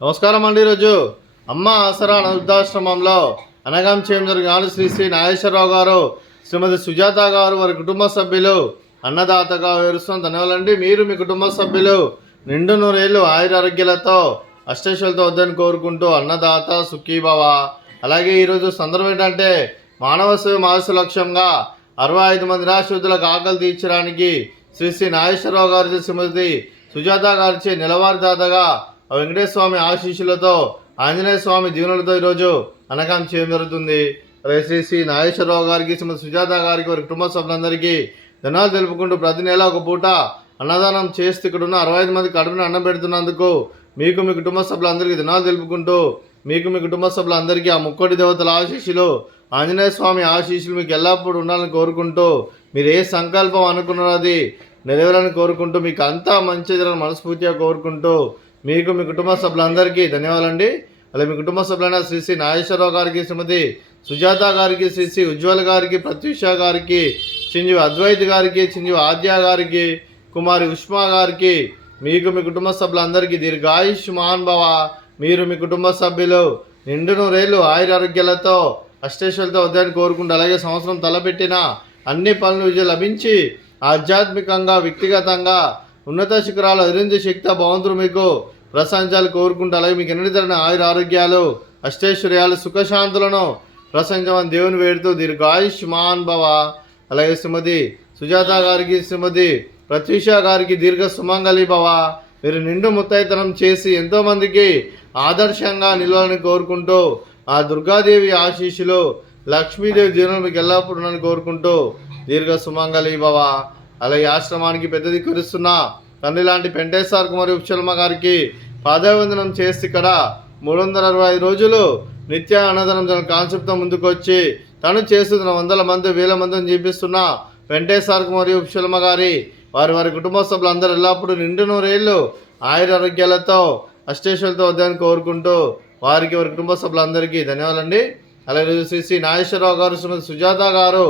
నమస్కారం అండి. ఈరోజు అమ్మ ఆసరా వృద్ధాశ్రమంలో అనగాం చేయడం జరిగిన శ్రీ శ్రీ నాగేశ్వరరావు గారు, శ్రీమతి సుజాత గారు, వారి కుటుంబ సభ్యులు అన్నదాతగా వివరిస్తున్న ధన్యవాదాలండి. మీరు మీ కుటుంబ సభ్యులు నిండు నూరేళ్ళు ఆయురారోగ్యాలతో అష్టైశ్వర్యాలతో వద్దని కోరుకుంటూ అన్నదాత సుఖీభవ. అలాగే ఈరోజు సందర్భం ఏంటంటే మానవ సేవ మానస లక్ష్యంగా 65 మంది నిరాశ్రితులకు ఆకలి తీర్చడానికి శ్రీ శ్రీ నాగేశ్వరరావు గారి, శ్రీమతి సుజాత గారిచే నెలవారీ దాతగా వెంకటేశ్వర స్వామి ఆశీస్సులతో, ఆంజనేయ స్వామి దీవెనలతో ఈరోజు అనగాం చేయడం జరుగుతుంది. శ్రీ శ్రీ నాగేశ్వరరావు గారికి, శ్రీమతి సుజాత గారికి, వారి కుటుంబ సభ్యులందరికీ ధన్యవాదాలు తెలుపుకుంటూ ప్రతి నెల ఒక పూట అన్నదానం చేస్తూ ఇక్కడ ఉన్న 65 మంది కడుపుని అన్నం పెడుతున్నందుకు మీకు మీ కుటుంబ సభ్యులందరికీ ధన్యవాదాలు తెలుపుకుంటూ, మీకు మీ కుటుంబ సభ్యులందరికీ ఆ ముక్కోటి దేవతల ఆశీస్సులు, ఆంజనేయ స్వామి ఆశీస్సులు మీకు ఎల్లప్పుడూ ఉండాలని కోరుకుంటూ, మీరు ఏ సంకల్పం అనుకున్నారో అది నెరవేరాలని కోరుకుంటూ, మీకు అంతా మంచిదని మనస్ఫూర్తిగా కోరుకుంటూ, మీకు మీ కుటుంబ సభ్యులందరికీ ధన్యవాదాలండి. అలాగే మీ కుటుంబ సభ్యులైన శ్రీ శ్రీ నాగేశ్వరరావు గారికి, శ్రీమతి సుజాత గారికి, శ్రీ శ్రీ ఉజ్వల్ గారికి, ప్రత్యూష గారికి, చిరంజీవి అద్వైత్ గారికి, చిరంజీవి ఆద్య గారికి, కుమారి ఉష్మా గారికి, మీకు మీ కుటుంబ సభ్యులందరికీ దీర్ఘాయుష్మాన్ భవ. మీరు మీ కుటుంబ సభ్యులు నిండు నూరేళ్ళు ఆయురారోగ్యాలతో అష్టైశ్వర్యాలతో వద్దని కోరుకుంటూ, అలాగే సంవత్సరం తలపెట్టిన అన్ని పనులు విజయం లభించి ఆధ్యాత్మికంగా వ్యక్తిగతంగా ఉన్నత శిఖరాలు అధిరించే శక్తి భగవంతుడు మీకు ప్రశంసాలు కోరుకుంటూ, అలాగే మీకు ఎన్ని తరిన ఆయురారోగ్యాలు అష్టైశ్వర్యాలు సుఖశాంతులను ప్రశంసమని దేవుని వేడుతూ దీర్ఘాయుష్మాన్ భవ. అలాగే శ్రీమతి సుజాత గారికి, శ్రీమతి ప్రత్యూష గారికి దీర్ఘ సుమంగళి భవ. మీరు నిండు ముత్తైతనం చేసి ఎంతోమందికి ఆదర్శంగా నిలవాలని కోరుకుంటూ, ఆ దుర్గాదేవి ఆశీస్సులు, లక్ష్మీదేవి జీవనం మీకు ఎల్లప్పుడూ ఉన్నారని కోరుకుంటూ దీర్ఘ సుమంగళి భవ. అలాగే ఆశ్రమానికి పెద్ద దిక్కురిస్తున్న తండ్రి లాంటి పెంటేశ్వర్ కుమారి ఉపశర్మ గారికి పాదావందనం చేసి ఇక్కడ 365 రోజులు నిత్య అన్నదానం తన కాన్సెప్ట్తో ముందుకు వచ్చి తను చేస్తున్న 100 మంది 1000 మందిని చూపిస్తున్న వెంకటేశ్వర కుమారి ఉపశర్మ గారి, వారి కుటుంబ సభ్యులందరూ ఎల్లప్పుడూ నిండు నూరేళ్ళు ఆయురారోగ్యాలతో అష్టైశ్వర్యాలతో వద్దని కోరుకుంటూ, వారికి వారి కుటుంబ సభ్యులందరికీ ధన్యవాదాలండి. అలాగే శ్రీ శ్రీ నాగేశ్వరరావు గారు, శ్రీమతి సుజాత గారు,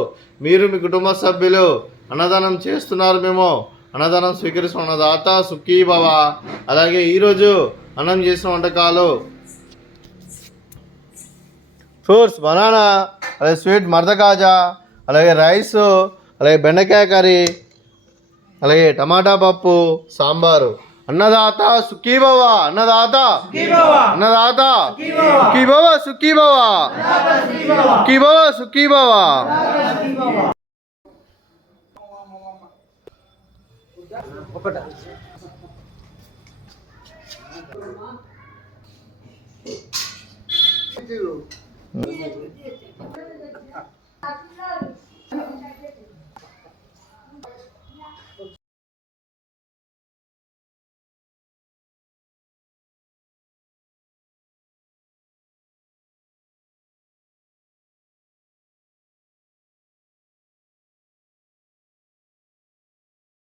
మీరు మీ కుటుంబ సభ్యులు అన్నదానం చేస్తున్నారు, మేము అన్నదానం స్వీకరిస్తున్న అన్నదాత సుఖీభవ. అలాగే ఈరోజు అన్నం చేసిన వంటకాలు ఫ్రూట్స్, బనానా, అలాగే స్వీట్ మర్దకాజా, అలాగే రైస్, అలాగే బెండకాయ కర్రీ, అలాగే టమాటా పప్పు, సాంబారు. అన్నదాత సుఖీభవ, అన్నదాత అన్నదాత సుఖీభవ, సుఖీభవ, సుఖీభవ, సుఖీభవ. ఒకట